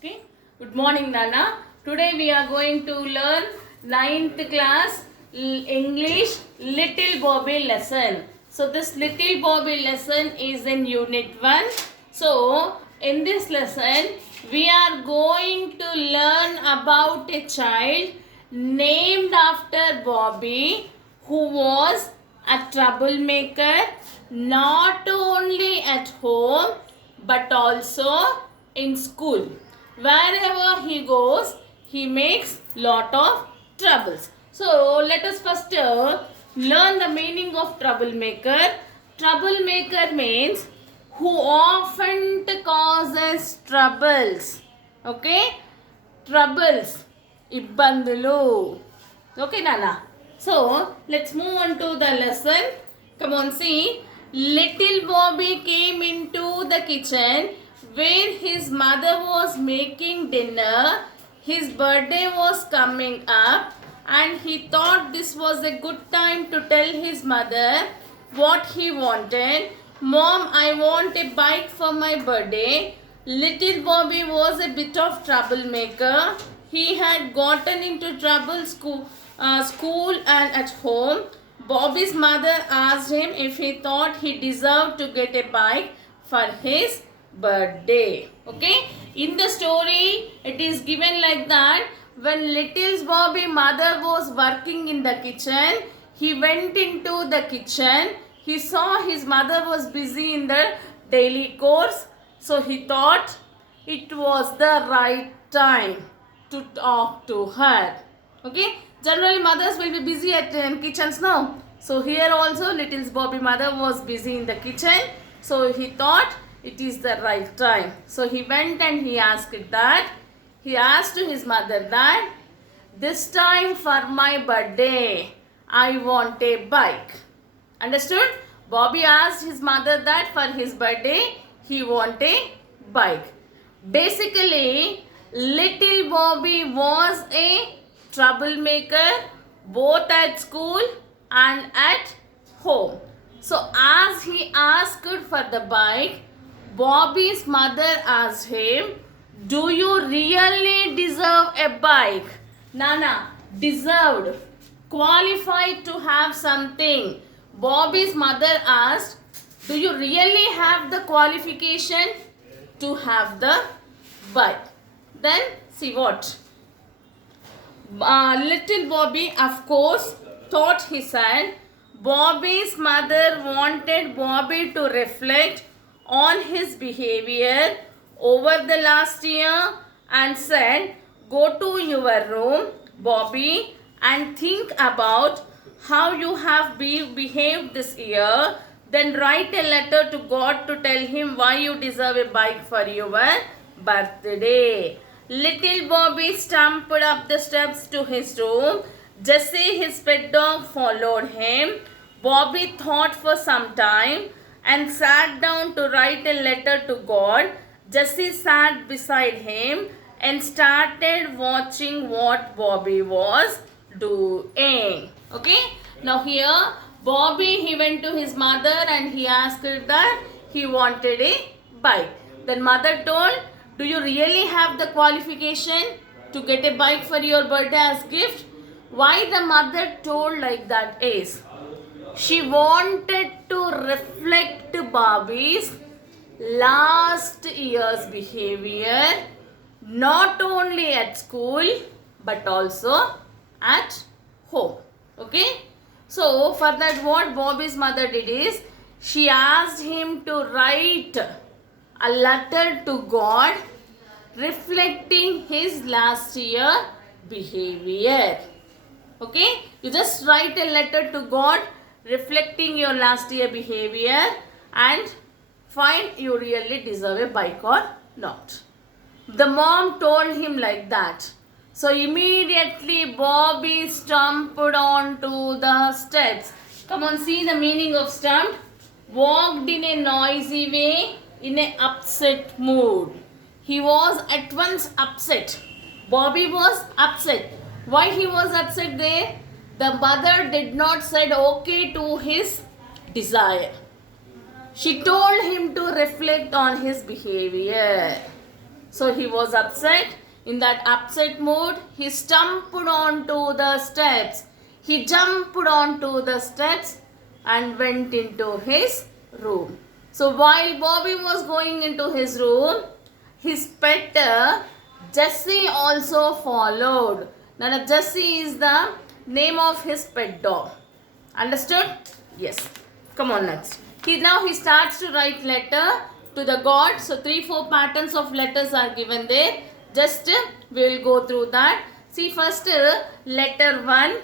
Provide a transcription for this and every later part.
Okay. Good morning, Nana. Today we are going to learn 9th class English Little Bobby lesson. So this Little Bobby lesson is in Unit 1. So in this lesson we are going to learn about a child named after Bobby who was a troublemaker not only at home but also in school. Wherever he goes, he makes lot of troubles. So let us first learn the meaning of troublemaker. Troublemaker means who often causes troubles. Okay? Troubles. Ibbandulu. Okay, Nana. So let's move on to the lesson. Come on, see. Little Bobby came into the kitchen where his mother was making dinner. His birthday was coming up and he thought this was a good time to tell his mother what he wanted. Mom, I want a bike for my birthday. Little Bobby was a bit of troublemaker. He had gotten into trouble school and at home. Bobby's mother asked him if he thought he deserved to get a bike for his birthday. Okay, in the story it is given like that. When little Bobby mother was working in the kitchen, he went into the kitchen. He saw his mother was busy in the daily course, so he thought it was the right time to talk to her. Okay, generally mothers will be busy at kitchens now. So here also little Bobby mother was busy in the kitchen, so he thought it is the right time. So he went and he asked that. He asked to his mother that this time for my birthday I want a bike. Understood? Bobby asked his mother that for his birthday he want a bike. Basically, little Bobby was a troublemaker both at school and at home. So as he asked for the bike, Bobby's mother asked him, do you really deserve a bike? Nana, deserved, qualified to have something. Bobby's mother asked, do you really have the qualification to have the bike? Then see what? Little Bobby, of course, thought he said, Bobby's mother wanted Bobby to reflect on his behavior over the last year and said, go to your room, Bobby, and think about how you have behaved this year. Then write a letter to God to tell him why you deserve a bike for your birthday. Little Bobby stumped up the steps to his room. Jessie, his pet dog, followed him. Bobby thought for some time and sat down to write a letter to God. Jessie sat beside him and started watching what Bobby was doing. Okay, now here Bobby, he went to his mother and he asked her that he wanted a bike. Then mother told, do you really have the qualification to get a bike for your birthday as gift? Why the mother told like that is, she wanted to reflect Bobby's last year's behavior not only at school but also at home. Okay, so for that what Bobby's mother did is, she asked him to write a letter to God reflecting his last year behavior. Okay, you just write a letter to God reflecting your last year behavior and find you really deserve a bike or not. The mom told him like that. So immediately Bobby stumped onto the steps. Come on, see the meaning of stumped. Walked in a noisy way, in an upset mood. He was at once upset. Bobby was upset. Why he was upset there? The mother did not said okay to his desire. She told him to reflect on his behavior. So he was upset. In that upset mood, he stumped onto the steps. He jumped onto the steps and went into his room. So while Bobby was going into his room, his pet Jessie also followed. Now Jessie is the name of his pet dog. Understood? Yes. Come on next. Now he starts to write letter to the God. So 3-4 patterns of letters are given there. Just we will go through that. See first letter 1.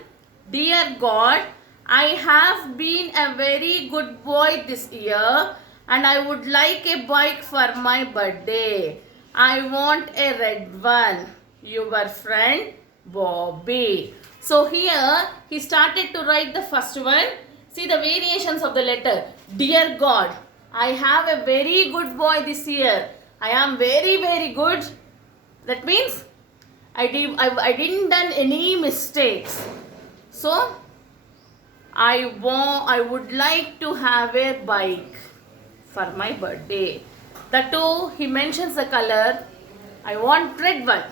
Dear God, I have been a very good boy this year and I would like a bike for my birthday. I want a red one. Your friend Bobby. So here he started to write the first one. See the variations of the letter. Dear God, I have a very good boy this year. I am very, very good. That means I didn't done any mistakes. So I would like to have a bike for my birthday. That too, he mentions the color. I want red one.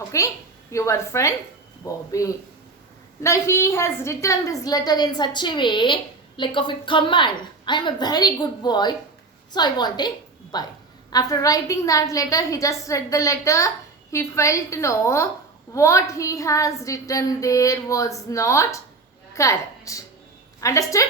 Okay, your friend Bobby. Now he has written this letter in such a way, like of a command. I am a very good boy, so I want a bike. After writing that letter, he just read the letter. He felt no, what he has written there was not correct. Understood?